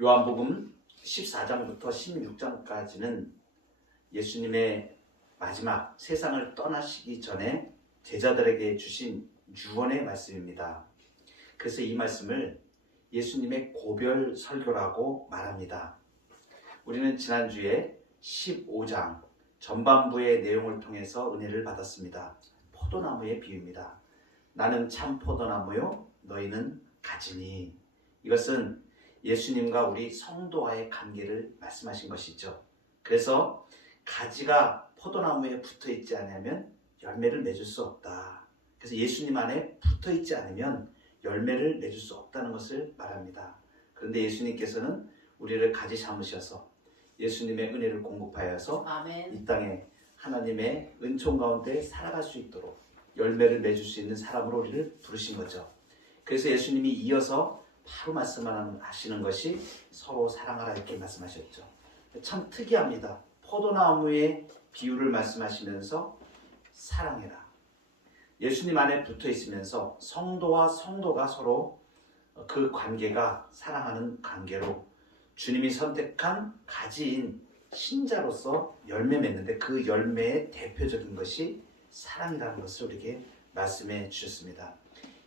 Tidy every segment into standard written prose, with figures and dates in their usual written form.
요한복음 14장부터 16장까지는 예수님의 마지막 세상을 떠나시기 전에 제자들에게 주신 유언의 말씀입니다. 그래서 이 말씀을 예수님의 고별 설교라고 말합니다. 우리는 지난주에 15장 전반부의 내용을 통해서 은혜를 받았습니다. 포도나무의 비유입니다. 나는 참 포도나무요, 너희는 가지니. 이것은 예수님과 우리 성도와의 관계를 말씀하신 것이죠. 그래서 가지가 포도나무에 붙어 있지 않으면 열매를 맺을 수 없다. 그래서 예수님 안에 붙어 있지 않으면 열매를 맺을 수 없다는 것을 말합니다. 그런데 예수님께서는 우리를 가지 삼으셔서 예수님의 은혜를 공급하여서 아멘. 이 땅에 하나님의 은총 가운데 살아갈 수 있도록 열매를 맺을 수 있는 사람으로 우리를 부르신 거죠. 그래서 예수님이 이어서 바로 말씀하시는 것이 서로 사랑하라 이렇게 말씀하셨죠. 참 특이합니다. 포도나무의 비유를 말씀하시면서 사랑해라. 예수님 안에 붙어 있으면서 성도와 성도가 서로 그 관계가 사랑하는 관계로 주님이 선택한 가지인 신자로서 열매 맺는데 그 열매의 대표적인 것이 사랑이라는 것을 우리에게 말씀해 주셨습니다.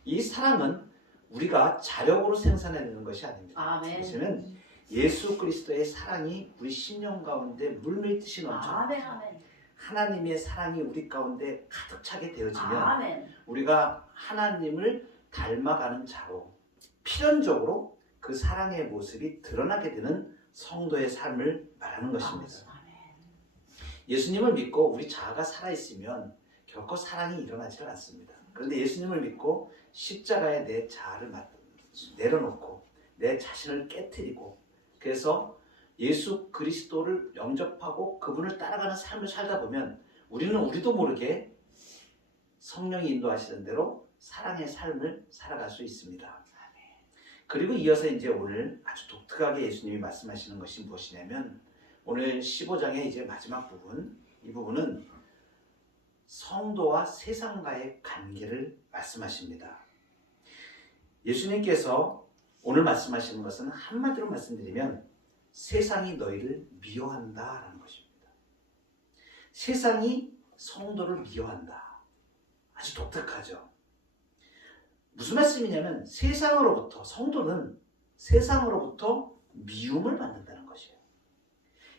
이 사랑은 우리가 자력으로 생산해내는 것이 아닙니다. 아멘. 사실은 예수 그리스도의 사랑이 우리 심령 가운데 물밀듯이 넘쳐 아멘. 아멘. 하나님의 사랑이 우리 가운데 가득 차게 되어지면 아멘. 우리가 하나님을 닮아가는 자로 필연적으로 그 사랑의 모습이 드러나게 되는 성도의 삶을 말하는 것입니다. 아멘. 예수님을 믿고 우리 자아가 살아있으면 결코 사랑이 일어나지를 않습니다. 그런데 예수님을 믿고 십자가에 내 자아를 내려놓고 내 자신을 깨트리고 그래서 예수 그리스도를 영접하고 그분을 따라가는 삶을 살다 보면 우리도 모르게 성령이 인도하시는 대로 사랑의 삶을 살아갈 수 있습니다. 그리고 이어서 이제 오늘 아주 독특하게 예수님이 말씀하시는 것이 무엇이냐면 오늘 15장의 이제 마지막 부분, 이 부분은 성도와 세상과의 관계를 말씀하십니다. 예수님께서 오늘 말씀하시는 것은 한마디로 말씀드리면 세상이 너희를 미워한다라는 것입니다. 세상이 성도를 미워한다. 아주 독특하죠. 무슨 말씀이냐면 성도는 세상으로부터 미움을 받는다는 것이에요.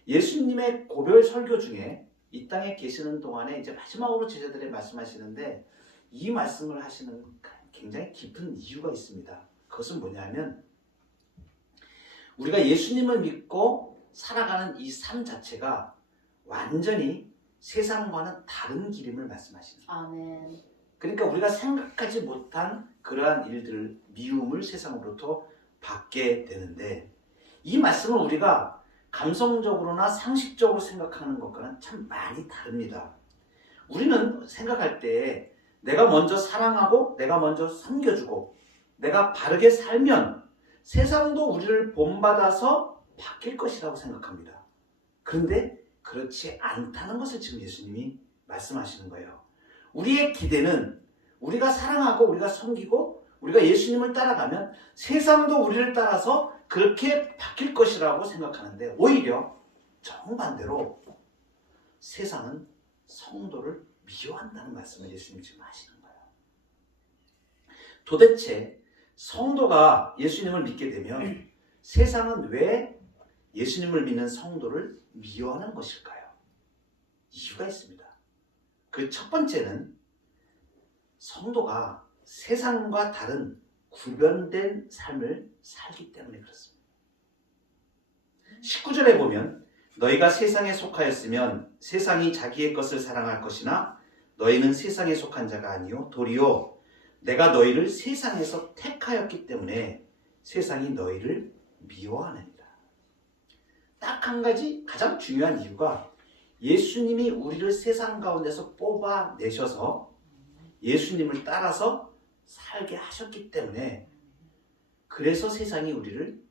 예수님의 고별 설교 중에 이 땅에 계시는 동안에 이제 마지막으로 제자들에게 말씀하시는데 이 말씀을 하시는 굉장히 깊은 이유가 있습니다. 그것은 뭐냐면 우리가 예수님을 믿고 살아가는 이 삶 자체가 완전히 세상과는 다른 길임을 말씀하시는 거예요. 아멘. 그러니까 우리가 생각하지 못한 그러한 일들을 미움을 세상으로부터 받게 되는데 이 말씀을 우리가 감성적으로나 상식적으로 생각하는 것과는 참 많이 다릅니다. 우리는 생각할 때 내가 먼저 사랑하고 내가 먼저 섬겨주고 내가 바르게 살면 세상도 우리를 본받아서 바뀔 것이라고 생각합니다. 그런데 그렇지 않다는 것을 지금 예수님이 말씀하시는 거예요. 우리의 기대는 우리가 사랑하고 우리가 섬기고 우리가 예수님을 따라가면 세상도 우리를 따라서 그렇게 바뀔 것이라고 생각하는데 오히려 정반대로 세상은 성도를 미워한다는 말씀을 예수님이 지금 하시는 거예요. 도대체 성도가 예수님을 믿게 되면 세상은 왜 예수님을 믿는 성도를 미워하는 것일까요? 이유가 있습니다. 그 첫 번째는 성도가 세상과 다른 구별된 삶을 살기 때문에 그렇습니다. 19절에 보면 너희가 세상에 속하였으면 세상이 자기의 것을 사랑할 것이나 너희는 세상에 속한 자가 아니요 도리어 내가 너희를 세상에서 택하였기 때문에 세상이 너희를 미워하느니라. 딱 한 가지 가장 중요한 이유가 예수님이 우리를 세상 가운데서 뽑아내셔서 예수님을 따라서 살게 하셨기 때문에 그래서 세상이 우리를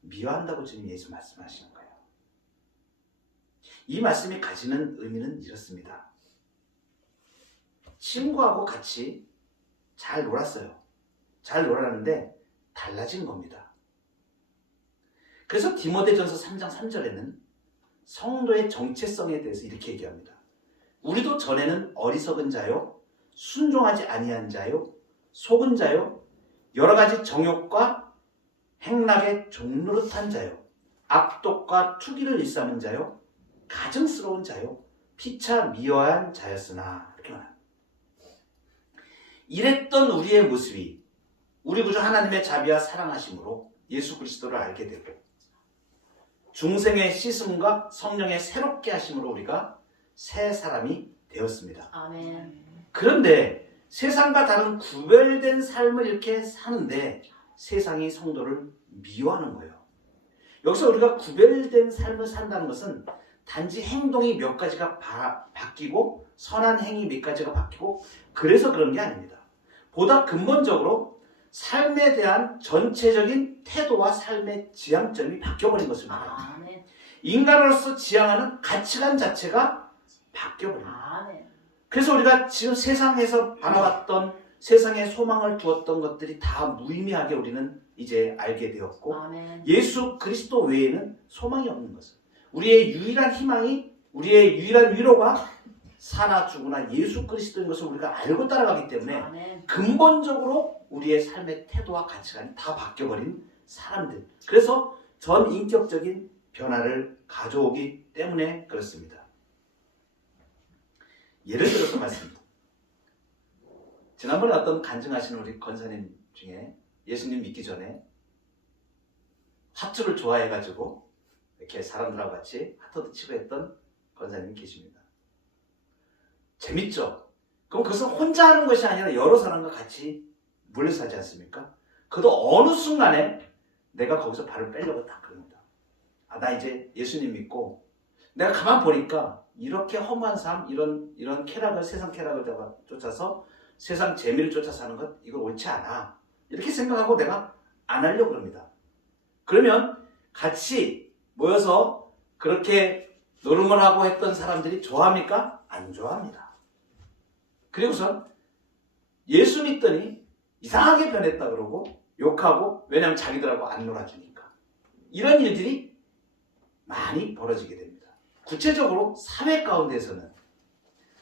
미워한다고 지금 예수 말씀하시는 거예요. 이 말씀이 가지는 의미는 이렇습니다. 친구하고 같이 잘 놀았어요. 잘 놀았는데 달라진 겁니다. 그래서 디모데전서 3장 3절에는 성도의 정체성에 대해서 이렇게 얘기합니다. 우리도 전에는 어리석은 자요, 순종하지 아니한 자요, 속은 자요, 여러 가지 정욕과 행락의 종노릇한 자요, 악독과 투기를 일삼은 자요, 가증스러운 자요, 피차 미워한 자였으나, 이렇게 말합니다. 이랬던 우리의 모습이 우리 구주 하나님의 자비와 사랑하심으로 예수 그리스도를 알게 되고 중생의 씻음과 성령의 새롭게 하심으로 우리가 새 사람이 되었습니다. 아멘. 그런데 세상과 다른 구별된 삶을 이렇게 사는데 세상이 성도를 미워하는 거예요. 여기서 우리가 구별된 삶을 산다는 것은 단지 행동이 몇 가지가 바뀌고 선한 행위 몇 가지가 바뀌고 그래서 그런 게 아닙니다. 보다 근본적으로 삶에 대한 전체적인 태도와 삶의 지향점이 바뀌어버린 것을 말합니다. 아멘. 인간으로서 지향하는 가치관 자체가 바뀌어버립니다. 아멘. 그래서 우리가 지금 세상에서 바라봤던 세상에 소망을 두었던 것들이 다 무의미하게 우리는 이제 알게 되었고 아멘. 예수 그리스도 외에는 소망이 없는 것을 우리의 유일한 희망이 우리의 유일한 위로가 사나 죽으나 예수 그리스도인 것을 우리가 알고 따라가기 때문에 아멘. 근본적으로 우리의 삶의 태도와 가치관이 다 바뀌어버린 사람들. 그래서 전 인격적인 변화를 가져오기 때문에 그렇습니다. 예를 들어서 말씀드립니다. 지난번에 어떤 간증하시는 우리 권사님 중에 예수님 믿기 전에 화투를 좋아해가지고 이렇게 사람들하고 같이 화투도 치고 했던 권사님이 계십니다. 재밌죠? 그럼 그것은 혼자 하는 것이 아니라 여러 사람과 같이 몰려서 하지 않습니까? 그도 어느 순간에 내가 거기서 발을 빼려고 딱 그럽니다. 아, 나 이제 예수님 믿고 내가 가만 보니까 이렇게 험한 삶, 이런 쾌락을, 세상 쾌락을 쫓아서 세상 재미를 쫓아서 하는 것, 이거 옳지 않아. 이렇게 생각하고 내가 안 하려고 합니다. 그러면 같이 모여서 그렇게 노름을 하고 했던 사람들이 좋아합니까? 안 좋아합니다. 그리고선 예수 믿더니 이상하게 변했다 그러고 욕하고 왜냐하면 자기들하고 안 놀아주니까. 이런 일들이 많이 벌어지게 됩니다. 구체적으로 사회 가운데서는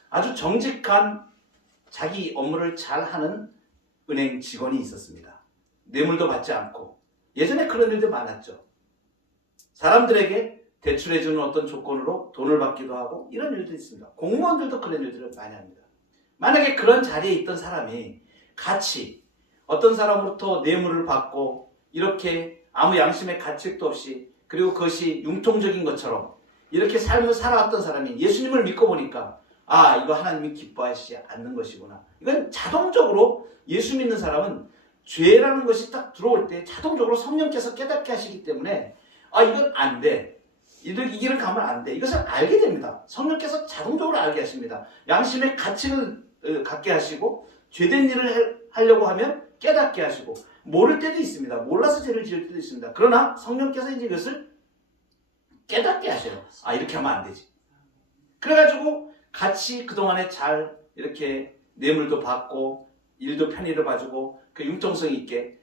아주 정직한 자기 업무를 잘하는 은행 직원이 있었습니다. 뇌물도 받지 않고 예전에 그런 일도 많았죠. 사람들에게 대출해주는 어떤 조건으로 돈을 받기도 하고 이런 일도 있습니다. 공무원들도 그런 일들을 많이 합니다. 만약에 그런 자리에 있던 사람이 같이 어떤 사람으로부터 뇌물을 받고 이렇게 아무 양심의 가책도 없이 그리고 그것이 융통적인 것처럼 이렇게 삶을 살아왔던 사람이 예수님을 믿고 보니까 아, 이거 하나님이 기뻐하시지 않는 것이구나. 이건 자동적으로 예수 믿는 사람은 죄라는 것이 딱 들어올 때 자동적으로 성령께서 깨닫게 하시기 때문에 아, 이건 안 돼. 이 길을 가면 안 돼. 이것을 알게 됩니다. 성령께서 자동적으로 알게 하십니다. 양심의 가치를 갖게 하시고 죄된 일을 하려고 하면 깨닫게 하시고 모를 때도 있습니다. 몰라서 죄를 지을 때도 있습니다. 그러나 성령께서 이제 이것을 깨닫게 하셔요. 아, 이렇게 하면 안 되지. 그래가지고 같이 그동안에 잘 이렇게 뇌물도 받고 일도 편의를 봐주고 그 융통성 있게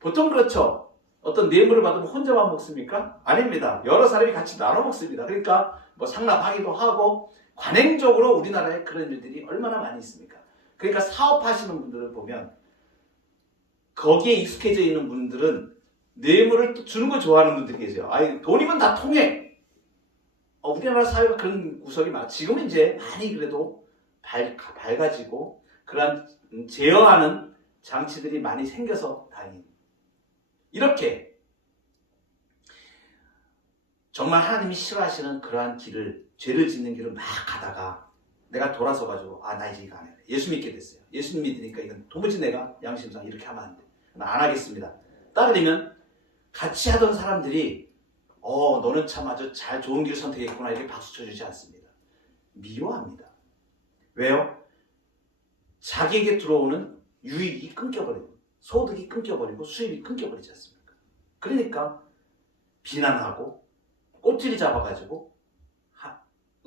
보통 그렇죠. 어떤 뇌물을 받으면 혼자만 먹습니까? 아닙니다. 여러 사람이 같이 나눠 먹습니다. 그러니까 뭐 상납하기도 하고 관행적으로 우리나라에 그런 일들이 얼마나 많이 있습니까? 그러니까 사업하시는 분들을 보면 거기에 익숙해져 있는 분들은 뇌물을 또 주는 거 좋아하는 분들이 계세요. 아니, 돈이면 다 통해. 우리나라 사회가 그런 구석이 많아. 지금은 이제 많이 그래도 밝아지고 그러한 제어하는 장치들이 많이 생겨서 다행입니다. 이렇게 정말 하나님이 싫어하시는 그러한 길을 죄를 짓는 길을 막 가다가 내가 돌아서가지고 아, 나 이제 이거 안 해. 예수 믿게 됐어요. 예수 믿으니까 이건 도무지 내가 양심상 이렇게 하면 안 돼. 나 안 하겠습니다. 따르면 같이 하던 사람들이 너는 참 아주 잘 좋은 길을 선택했구나 이렇게 박수 쳐주지 않습니다. 미워합니다. 왜요? 자기에게 들어오는 유익이 끊겨버리고 소득이 끊겨버리고 수입이 끊겨버리지 않습니까? 그러니까 비난하고 꼬투리 잡아가지고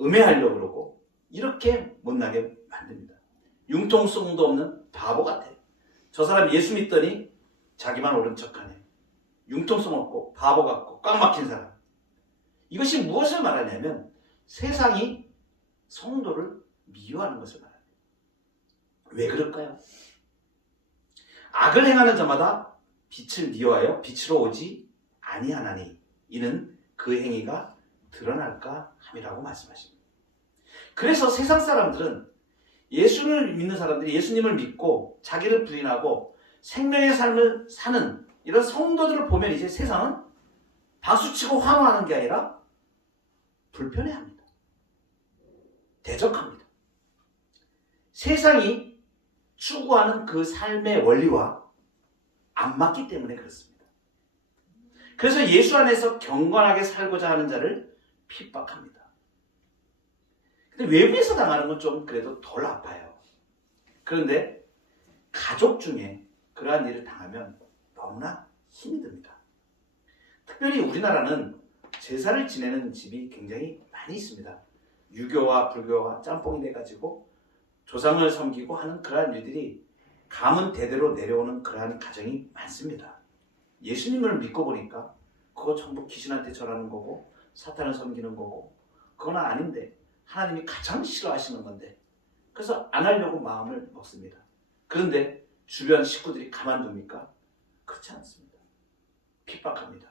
음해하려고 그러고 이렇게 못나게 만듭니다. 융통성도 없는 바보 같아요. 저 사람 예수 믿더니 자기만 옳은 척하네. 융통성 없고 바보 같고 꽉 막힌 사람. 이것이 무엇을 말하냐면 세상이 성도를 미워하는 것을 말합니다. 왜 그럴까요? 악을 행하는 자마다 빛을 미워하여 빛으로 오지 아니하나니 이는 그 행위가 드러날까 함이라고 말씀하십니다. 그래서 세상 사람들은 예수를 믿는 사람들이 예수님을 믿고 자기를 부인하고 생명의 삶을 사는 이런 성도들을 보면 이제 세상은 박수치고 환호하는 게 아니라 불편해합니다. 대적합니다. 세상이 추구하는 그 삶의 원리와 안 맞기 때문에 그렇습니다. 그래서 예수 안에서 경건하게 살고자 하는 자를 핍박합니다. 근데 외부에서 당하는 건 좀 그래도 덜 아파요. 그런데 가족 중에 그러한 일을 당하면 너무나 힘이 듭니다. 특별히 우리나라는 제사를 지내는 집이 굉장히 많이 있습니다. 유교와 불교와 짬뽕이 돼가지고 조상을 섬기고 하는 그러한 일들이 가문 대대로 내려오는 그러한 가정이 많습니다. 예수님을 믿고 보니까 그거 전부 귀신한테 절하는 거고 사탄을 섬기는 거고 그건 아닌데 하나님이 가장 싫어하시는 건데 그래서 안 하려고 마음을 먹습니다. 그런데 주변 식구들이 가만둡니까? 그렇지 않습니다. 핍박합니다.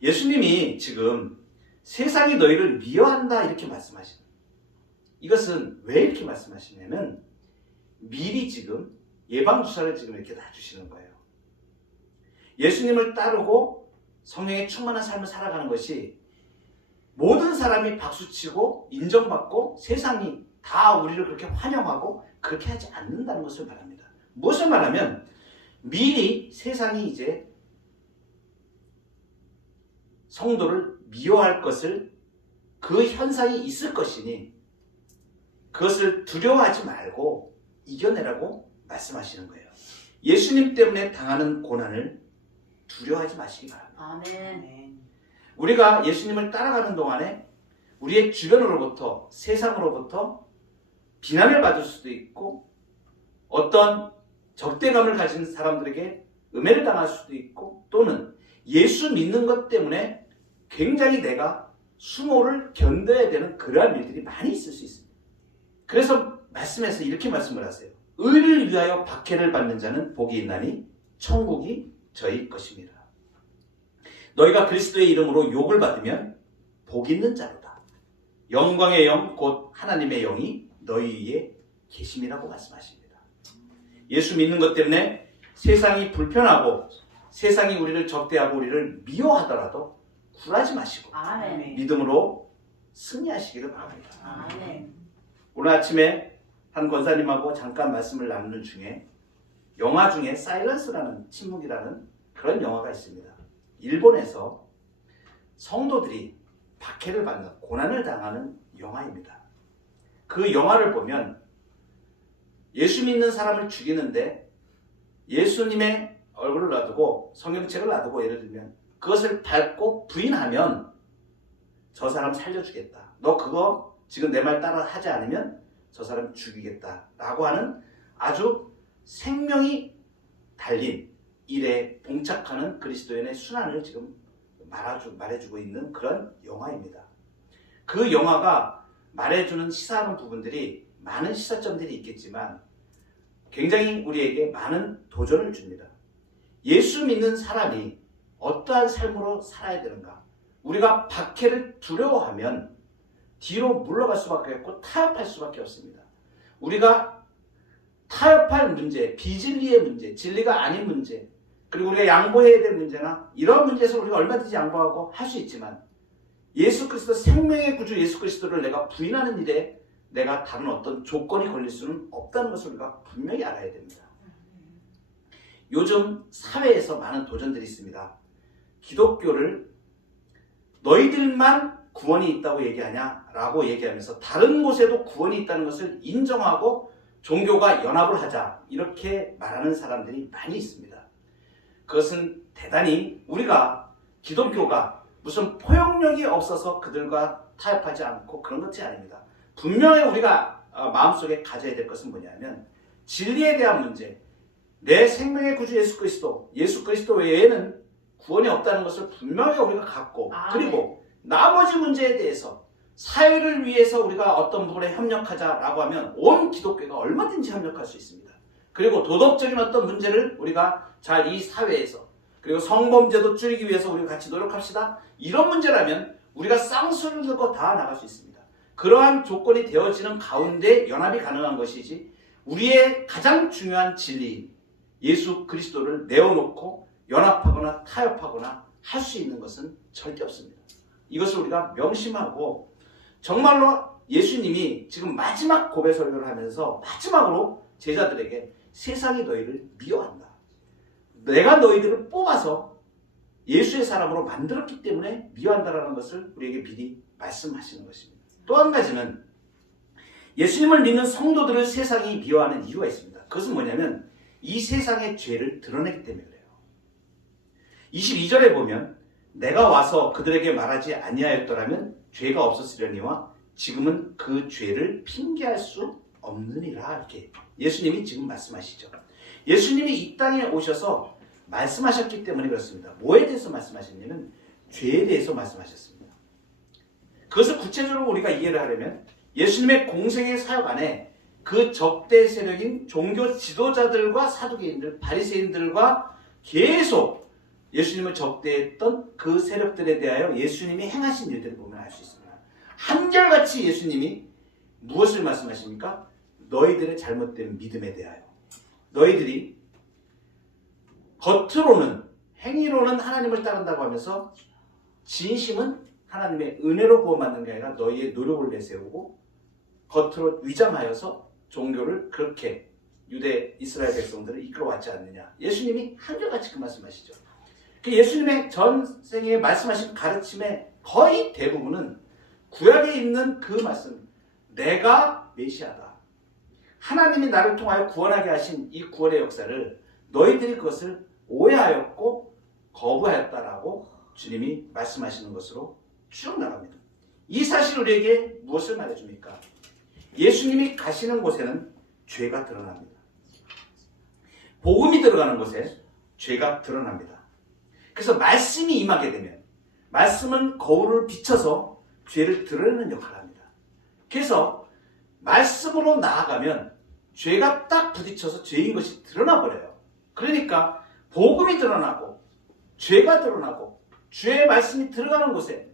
예수님이 지금 세상이 너희를 미워한다 이렇게 말씀하시는 이것은 왜 이렇게 말씀하시냐면 미리 지금 예방주사를 지금 이렇게 놔주시는 거예요. 예수님을 따르고 성령의 충만한 삶을 살아가는 것이 모든 사람이 박수치고 인정받고 세상이 다 우리를 그렇게 환영하고 그렇게 하지 않는다는 것을 말합니다. 무엇을 말하면 미리 세상이 이제 성도를 미워할 것을 그 현상이 있을 것이니 그것을 두려워하지 말고 이겨내라고 말씀하시는 거예요. 예수님 때문에 당하는 고난을 두려워하지 마시기 바랍니다. 아멘. 우리가 예수님을 따라가는 동안에 우리의 주변으로부터 세상으로부터 비난을 받을 수도 있고 어떤 적대감을 가진 사람들에게 음해를 당할 수도 있고 또는 예수 믿는 것 때문에 굉장히 내가 수모를 견뎌야 되는 그러한 일들이 많이 있을 수 있습니다. 그래서 말씀에서 이렇게 말씀을 하세요. 의를 위하여 박해를 받는 자는 복이 있나니 천국이 저희 것입니다. 너희가 그리스도의 이름으로 욕을 받으면 복 있는 자로다. 영광의 영 곧 하나님의 영이 너희 위에 계심이라고 말씀하십니다. 예수 믿는 것 때문에 세상이 불편하고 세상이 우리를 적대하고 우리를 미워하더라도 굴하지 마시고 아멘. 믿음으로 승리하시기를 바랍니다. 아멘. 오늘 아침에 한 권사님하고 잠깐 말씀을 나누는 중에 영화 중에 사일런스라는 침묵이라는 그런 영화가 있습니다. 일본에서 성도들이 박해를 받는 고난을 당하는 영화입니다. 그 영화를 보면 예수 믿는 사람을 죽이는데 예수님의 얼굴을 놔두고 성경책을 놔두고 예를 들면 그것을 밟고 부인하면 저 사람 살려주겠다. 너 그거 지금 내 말 따라 하지 않으면 저 사람 죽이겠다. 라고 하는 아주 생명이 달린 일에 봉착하는 그리스도인의 순환을 지금 말해주고 있는 그런 영화입니다. 그 영화가 말해주는 시사하는 부분들이 많은 시사점들이 있겠지만 굉장히 우리에게 많은 도전을 줍니다. 예수 믿는 사람이 어떠한 삶으로 살아야 되는가? 우리가 박해를 두려워하면 뒤로 물러갈 수밖에 없고 타협할 수밖에 없습니다. 우리가 타협할 문제, 비진리의 문제, 진리가 아닌 문제, 그리고 우리가 양보해야 될 문제나 이런 문제에서 우리가 얼마든지 양보하고 할 수 있지만 예수 그리스도 생명의 구주 예수 그리스도를 내가 부인하는 일에 내가 다른 어떤 조건이 걸릴 수는 없다는 것을 우리가 분명히 알아야 됩니다. 요즘 사회에서 많은 도전들이 있습니다. 기독교를 너희들만 구원이 있다고 얘기하냐라고 얘기하면서 다른 곳에도 구원이 있다는 것을 인정하고 종교가 연합을 하자 이렇게 말하는 사람들이 많이 있습니다. 그것은 대단히 우리가 기독교가 무슨 포용력이 없어서 그들과 타협하지 않고 그런 것이 아닙니다. 분명히 우리가 마음속에 가져야 될 것은 뭐냐면 진리에 대한 문제, 내 생명의 구주 예수 그리스도 외에는 구원이 없다는 것을 분명히 우리가 갖고 그리고 나머지 문제에 대해서 사회를 위해서 우리가 어떤 부분에 협력하자라고 하면 온 기독교가 얼마든지 협력할 수 있습니다. 그리고 도덕적인 어떤 문제를 우리가 잘 이 사회에서 그리고 성범죄도 줄이기 위해서 우리가 같이 노력합시다. 이런 문제라면 우리가 쌍수를 들고 다 나갈 수 있습니다. 그러한 조건이 되어지는 가운데 연합이 가능한 것이지 우리의 가장 중요한 진리 예수 그리스도를 내어놓고 연합하거나 타협하거나 할 수 있는 것은 절대 없습니다. 이것을 우리가 명심하고 정말로 예수님이 지금 마지막 고백 설교를 하면서 마지막으로 제자들에게 세상이 너희를 미워한다. 내가 너희들을 뽑아서 예수의 사람으로 만들었기 때문에 미워한다라는 것을 우리에게 미리 말씀하시는 것입니다. 또 한 가지는 예수님을 믿는 성도들을 세상이 미워하는 이유가 있습니다. 그것은 뭐냐면 이 세상의 죄를 드러내기 때문에 그래요. 22절에 보면 내가 와서 그들에게 말하지 아니하였더라면 죄가 없었으려니와 지금은 그 죄를 핑계할 수 없느니라. 이렇게 예수님이 지금 말씀하시죠. 예수님이 이 땅에 오셔서 말씀하셨기 때문에 그렇습니다. 뭐에 대해서 말씀하셨냐면 죄에 대해서 말씀하셨습니다. 그것을 구체적으로 우리가 이해를 하려면 예수님의 공생의 사역 안에 그 적대 세력인 종교 지도자들과 사두개인들, 바리새인들과 계속 예수님을 적대했던 그 세력들에 대하여 예수님이 행하신 일들을 보면 알 수 있습니다. 한결같이 예수님이 무엇을 말씀하십니까? 너희들의 잘못된 믿음에 대하여 너희들이 겉으로는 행위로는 하나님을 따른다고 하면서 진심은 하나님의 은혜로 구원받는 게 아니라 너희의 노력을 내세우고 겉으로 위장하여서 종교를 그렇게 유대 이스라엘 백성들을 이끌어왔지 않느냐. 예수님이 한결같이 그 말씀하시죠. 그 예수님의 전생에 말씀하신 가르침의 거의 대부분은 구약에 있는 그 말씀, 내가 메시아다. 하나님이 나를 통하여 구원하게 하신 이 구원의 역사를 너희들이 그것을 오해하였고 거부하였다라고 주님이 말씀하시는 것으로 쭉 나갑니다. 이 사실 우리에게 무엇을 말해줍니까? 예수님이 가시는 곳에는 죄가 드러납니다. 복음이 들어가는 곳에 죄가 드러납니다. 그래서 말씀이 임하게 되면 말씀은 거울을 비춰서 죄를 드러내는 역할을 합니다. 그래서 말씀으로 나아가면 죄가 딱 부딪혀서 죄인 것이 드러나 버려요. 그러니까 복음이 드러나고 죄가 드러나고 주의 말씀이 들어가는 곳에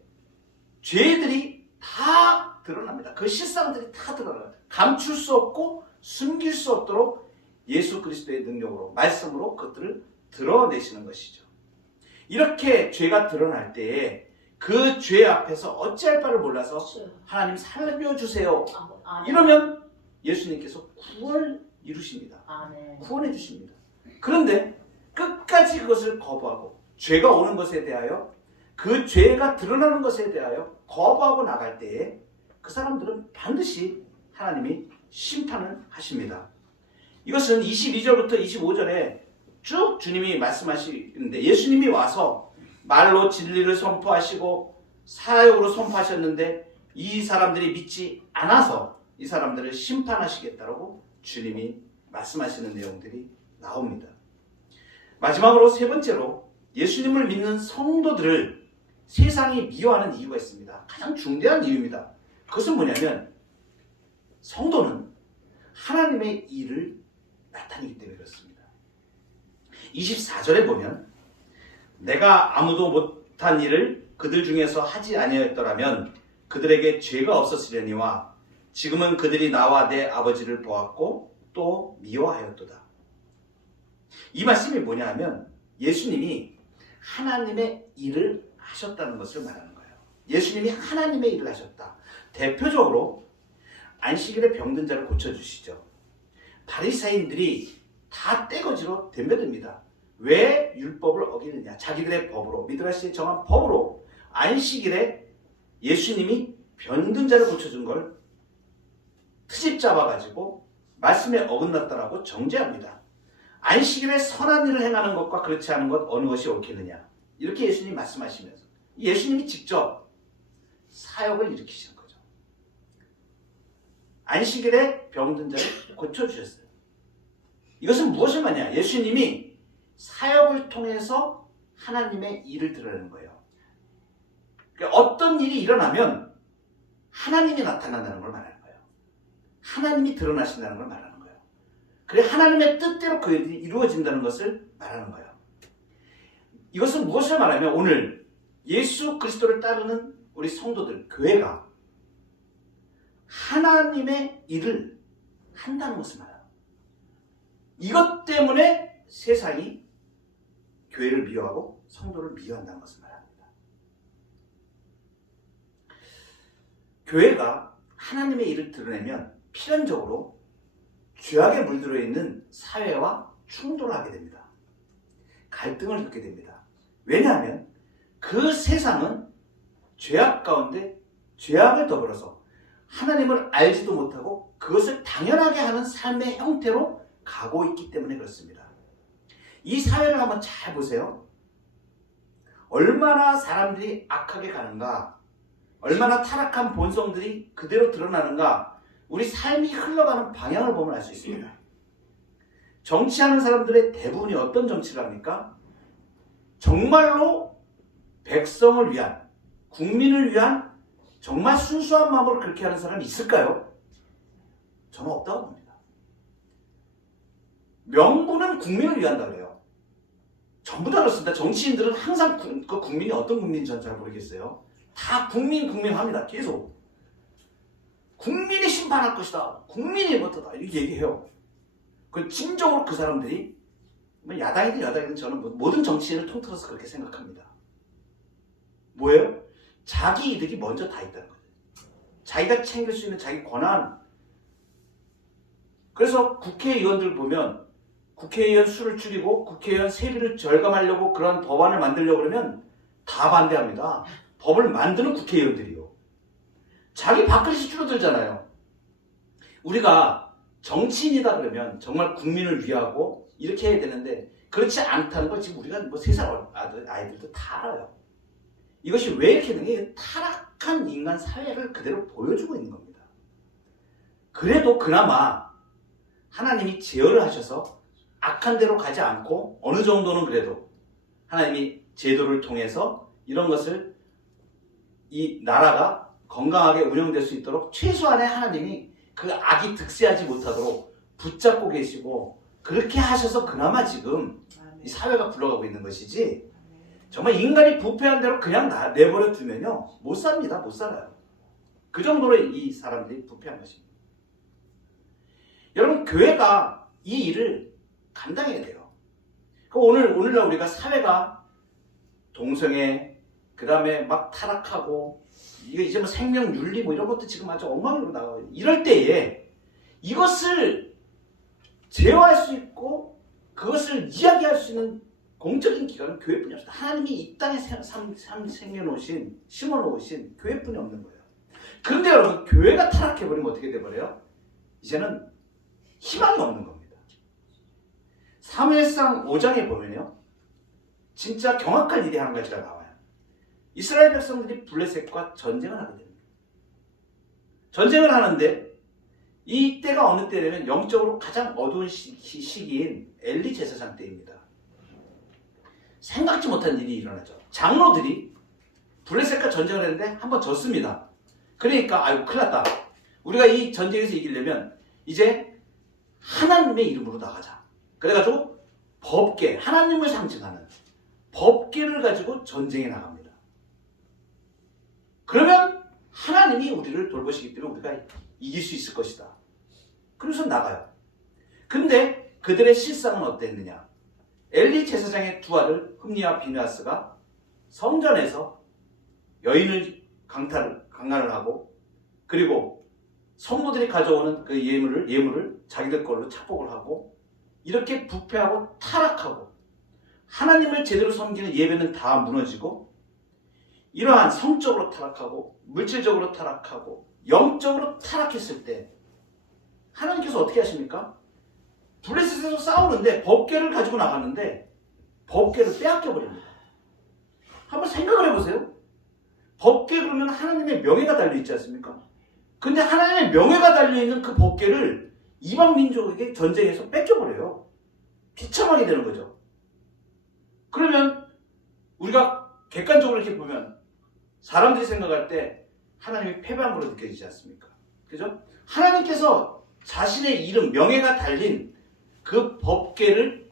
죄들이 다 드러납니다. 그 실상들이 다 드러나요. 감출 수 없고 숨길 수 없도록 예수 그리스도의 능력으로 말씀으로 그것들을 드러내시는 것이죠. 이렇게 죄가 드러날 때에 그 죄 앞에서 어찌할 바를 몰라서 하나님 살려주세요. 이러면 예수님께서 구원을 이루십니다. 구원해 주십니다. 그런데 끝까지 그것을 거부하고 죄가 오는 것에 대하여 그 죄가 드러나는 것에 대하여 거부하고 나갈 때에 그 사람들은 반드시 하나님이 심판을 하십니다. 이것은 22절부터 25절에 쭉 주님이 말씀하시는데 예수님이 와서 말로 진리를 선포하시고 사역으로 선포하셨는데 이 사람들이 믿지 않아서 이 사람들을 심판하시겠다고 주님이 말씀하시는 내용들이 나옵니다. 마지막으로 세 번째로 예수님을 믿는 성도들을 세상이 미워하는 이유가 있습니다. 가장 중대한 이유입니다. 그것은 뭐냐면 성도는 하나님의 일을 나타내기 때문에 그렇습니다. 24절에 보면 내가 아무도 못한 일을 그들 중에서 하지 아니하였더라면 그들에게 죄가 없었으려니와 지금은 그들이 나와 내 아버지를 보았고 또 미워하였도다. 이 말씀이 뭐냐 하면 예수님이 하나님의 일을 하셨다는 것을 말하는 거예요. 예수님이 하나님의 일을 하셨다. 대표적으로 안식일에 병든 자를 고쳐주시죠. 바리새인들이 다 떼거지로 덤벼듭니다. 왜 율법을 어기느냐. 자기들의 법으로 미드라시에 정한 법으로 안식일에 예수님이 병든 자를 고쳐준 걸 트집 잡아가지고 말씀에 어긋났다라고 정죄합니다. 안식일에 선한 일을 행하는 것과 그렇지 않은 것 어느 것이 옳겠느냐. 이렇게 예수님이 말씀하시면서 예수님이 직접 사역을 일으키시는 거죠. 안식일에 병든 자를 고쳐주셨어요. 이것은 무엇을 말하냐. 예수님이 사역을 통해서 하나님의 일을 드러내는 거예요. 그러니까 어떤 일이 일어나면 하나님이 나타난다는 걸 말하는 거예요. 하나님이 드러나신다는 걸 말하는 거예요. 그래 하나님의 뜻대로 그 일이 이루어진다는 것을 말하는 거예요. 이것은 무엇을 말하면 오늘 예수 그리스도를 따르는 우리 성도들, 교회가 하나님의 일을 한다는 것을 말해요. 이것 때문에 세상이 교회를 미워하고 성도를 미워한다는 것을 말합니다. 교회가 하나님의 일을 드러내면 필연적으로 죄악에 물들어 있는 사회와 충돌을 하게 됩니다. 갈등을 겪게 됩니다. 왜냐하면 그 세상은 죄악 가운데 죄악을 더불어서 하나님을 알지도 못하고 그것을 당연하게 하는 삶의 형태로 가고 있기 때문에 그렇습니다. 이 사회를 한번 잘 보세요. 얼마나 사람들이 악하게 가는가, 얼마나 타락한 본성들이 그대로 드러나는가, 우리 삶이 흘러가는 방향을 보면 알 수 있습니다. 정치하는 사람들의 대부분이 어떤 정치를 합니까? 정말로 백성을 위한, 국민을 위한 정말 순수한 마음으로 그렇게 하는 사람이 있을까요? 저는 없다고 봅니다. 명분은 국민을 위한다 그래요. 전부 다 그렇습니다. 정치인들은 항상 그 국민이 어떤 국민인지 잘 모르겠어요. 다 국민 합니다. 계속. 국민이 심판할 것이다. 국민이 어떠다. 이렇게 얘기해요. 그 진정으로 그 사람들이 야당이든 여당이든 저는 모든 정치인을 통틀어서 그렇게 생각합니다. 뭐예요? 자기 이득이 먼저 다 있다는 거예요. 자기가 챙길 수 있는 자기 권한. 그래서 국회의원들 보면 국회의원 수를 줄이고 국회의원 세비를 절감하려고 그런 법안을 만들려고 그러면 다 반대합니다. 법을 만드는 국회의원들이요. 자기 밥그릇이 줄어들잖아요. 우리가 정치인이다 그러면 정말 국민을 위하고 이렇게 해야 되는데 그렇지 않다는 걸 지금 우리가 세상 아이들도 다 알아요. 이것이 왜 이렇게 되는 게 타락한 인간 사회를 그대로 보여주고 있는 겁니다. 그래도 그나마 하나님이 제어를 하셔서 악한 대로 가지 않고 어느 정도는 그래도 하나님이 제도를 통해서 이런 것을 이 나라가 건강하게 운영될 수 있도록 최소한의 하나님이 그 악이 득세하지 못하도록 붙잡고 계시고 그렇게 하셔서 그나마 지금 이 사회가 굴러가고 있는 것이지 정말 인간이 부패한 대로 그냥 내버려 두면요 못 삽니다. 못 살아요. 그 정도로 이 사람들이 부패한 것입니다. 여러분 교회가 이 일을 감당해야 돼요. 오늘날 우리가 사회가 동성애 그 다음에 막 타락하고 이게 이제 생명윤리 이런 것도 지금 아주 엉망으로 나가요. 이럴 때에 이것을 제어할 수 있고 그것을 이야기할 수 있는 공적인 기관은 교회뿐이 없어요. 하나님이 이 땅에 생겨놓으신 심어놓으신 교회뿐이 없는 거예요. 그런데 여러분 교회가 타락해버리면 어떻게 돼버려요? 이제는 희망이 없는 겁니다. 사무엘상 5장에 보면요 진짜 경악한 일이 한 가지가 나와요. 이스라엘 백성들이 블레셋과 전쟁을 하게 됩니다. 전쟁을 하는데 이 때가 어느 때냐면 영적으로 가장 어두운 시기인 엘리 제사장 때입니다. 생각지 못한 일이 일어나죠. 장로들이 블레셋과 전쟁을 했는데 한번 졌습니다. 그러니까 아이고 큰일 났다. 우리가 이 전쟁에서 이기려면 이제 하나님의 이름으로 나가자. 그래가지고 법궤, 하나님을 상징하는 법궤를 가지고 전쟁에 나갑니다. 그러면 하나님이 우리를 돌보시기 때문에 우리가 이길 수 있을 것이다. 그래서 나가요. 근데 그들의 실상은 어땠느냐? 엘리 제사장의 두 아들 흠니와 비느하스가 성전에서 여인을 강간을 하고 그리고 성도들이 가져오는 그 예물을 자기들 걸로 착복을 하고 이렇게 부패하고 타락하고 하나님을 제대로 섬기는 예배는 다 무너지고 이러한 성적으로 타락하고 물질적으로 타락하고 영적으로 타락했을 때 하나님께서 어떻게 하십니까? 블레셋에서 싸우는데 법궤를 가지고 나갔는데 법궤를 빼앗겨 버립니다. 한번 생각을 해보세요. 법궤 그러면 하나님의 명예가 달려있지 않습니까? 근데 하나님의 명예가 달려있는 그 법궤를 이방 민족에게 전쟁에서 뺏겨버려요. 비참하게 되는 거죠. 그러면 우리가 객관적으로 이렇게 보면 사람들이 생각할 때 하나님이 패배한 걸로 느껴지지 않습니까? 그죠? 하나님께서 자신의 이름, 명예가 달린 그 법궤를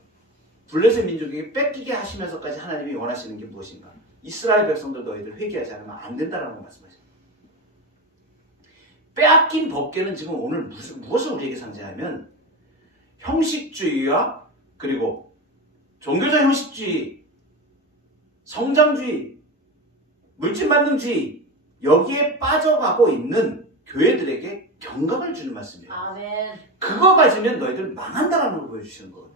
블레셋 민족에게 뺏기게 하시면서까지 하나님이 원하시는 게 무엇인가? 이스라엘 백성들 너희들 회개하지 않으면 안 된다라는 걸 말씀하십니다. 빼앗긴 법궤는 지금 오늘 무엇을 우리에게 상징하면 형식주의와 그리고 종교적 형식주의, 성장주의, 물질만능주의 여기에 빠져가고 있는 교회들에게 경각을 주는 말씀이에요. 아멘. 그거 가지면 너희들 망한다라는 걸 보여주시는 거예요.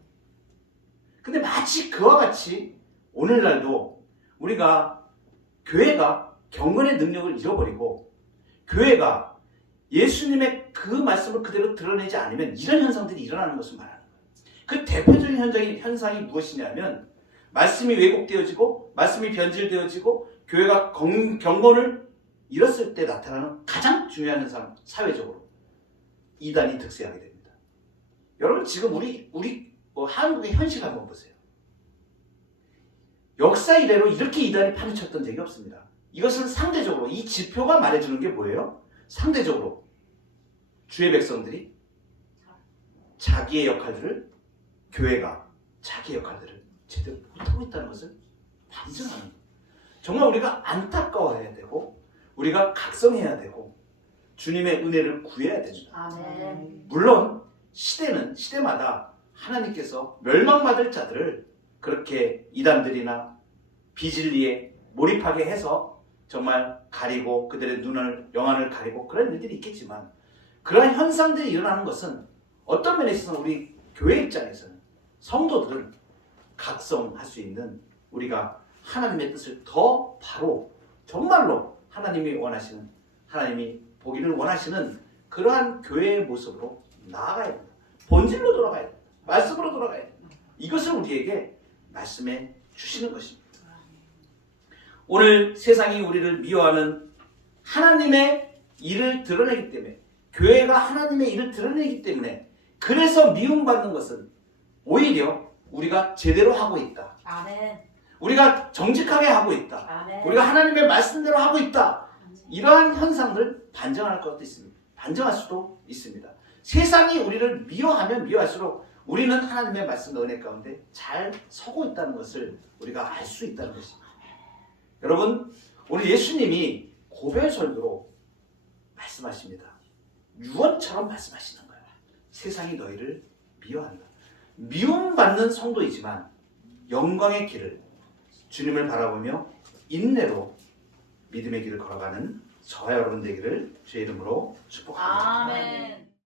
근데 마치 그와 같이 오늘날도 우리가 교회가 경건의 능력을 잃어버리고 교회가 예수님의 그 말씀을 그대로 드러내지 않으면 이런 현상들이 일어나는 것을 말하는 거예요. 그 대표적인 현상이 무엇이냐면 말씀이 왜곡되어지고 말씀이 변질되어지고 교회가 경건을 잃었을 때 나타나는 가장 중요한 현상, 사회적으로 이단이 득세하게 됩니다. 여러분 지금 우리 한국의 현실 한번 보세요. 역사 이래로 이렇게 이단이 파묻혔던 적이 없습니다. 이것은 상대적으로 이 지표가 말해주는 게 뭐예요? 상대적으로 주의 백성들이 자기의 역할들을 교회가 자기의 역할들을 제대로 못하고 있다는 것을 반증하는 거예요. 정말 우리가 안타까워해야 되고 우리가 각성해야 되고 주님의 은혜를 구해야 됩니다. 아멘. 물론 시대는 시대마다 하나님께서 멸망받을 자들을 그렇게 이단들이나 비진리에 몰입하게 해서 정말 가리고 그들의 눈을 영안을 가리고 그런 일들이 있겠지만 그러한 현상들이 일어나는 것은 어떤 면에 있어서 우리 교회 입장에서는 성도들은 각성할 수 있는 우리가 하나님의 뜻을 더 바로 정말로 하나님이 원하시는 하나님이 보기를 원하시는 그러한 교회의 모습으로 나아가야 됩니다. 본질로 돌아가야 됩니다. 말씀으로 돌아가야 됩니다. 이것을 우리에게 말씀해 주시는 것입니다. 오늘 세상이 우리를 미워하는 하나님의 일을 드러내기 때문에 교회가 하나님의 일을 드러내기 때문에 그래서 미움받는 것은 오히려 우리가 제대로 하고 있다. 아멘. 우리가 정직하게 하고 있다. 아멘. 우리가 하나님의 말씀대로 하고 있다. 이러한 현상을 반증할 것도 있습니다. 반증할 수도 있습니다. 세상이 우리를 미워하면 미워할수록 우리는 하나님의 말씀과 은혜 가운데 잘 서고 있다는 것을 우리가 알 수 있다는 것입니다. 여러분, 오늘 예수님이 고별 설교로 말씀하십니다. 유언처럼 말씀하시는 거예요. 세상이 너희를 미워한다. 미움받는 성도이지만 영광의 길을 주님을 바라보며 인내로 믿음의 길을 걸어가는 저와 여러분 되기를 주의 이름으로 축복합니다. 아멘.